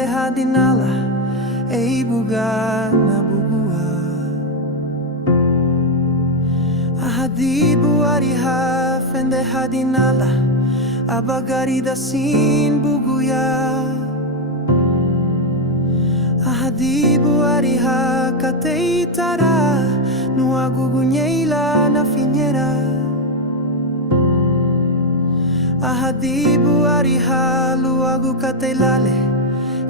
fende hadinala e buga na bubua. Ahadibu Ariha fende hadinala abagari da sin buguya. Ahadibu Ariha kateitara no agugunyeila na finheira. Ahadibu Ariha luagu katelale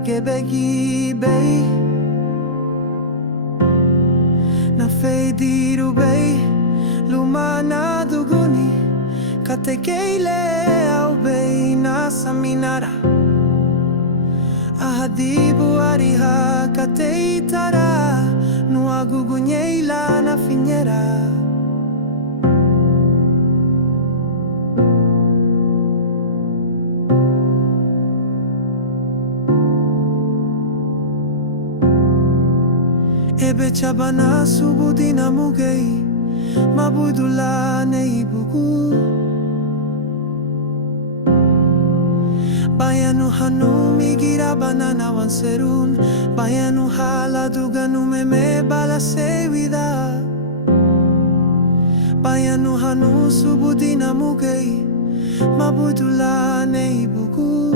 kebegi bei na feidiru bei lumana duguni katekeile au bei na saminara. Ahadibu Ariha kateitara no agugunyeila na finheira. Ebe chabana subudina mugei mabudula neibugu. Bayanu hanu migira banana wanserun, bayanu hala duganu meme bala sewida. Bayanu hanu subudina mugei mabudula neibugu.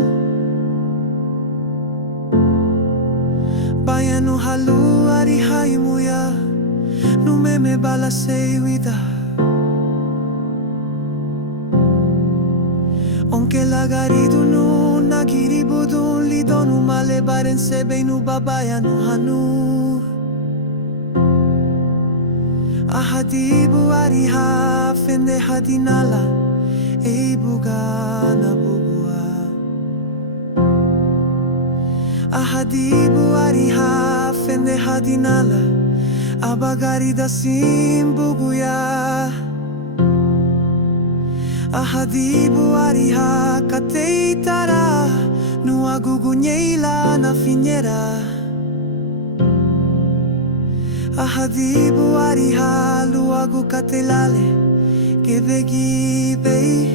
Bayanu halu Ariha imuya no meme bala sewida. Onke lagaridu nu nagiribudu lidonu male baren sebenu babayanu hanu. Ahadibu Ariha fende hadinala e buga na bubua. Ahadibu Ariha fende hadinala abagari da simbuguya. Ahadibu Ariha kateitara no agugunyeila na finheira. Ahadibu Ariha luagu katelale kebegi bei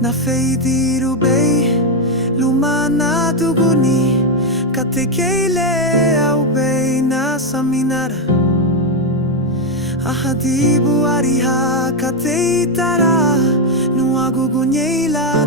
na feidiru bei lumana duguni katekeile au bei na saminara. Ahadibu Ariha kateitara no agugunyeila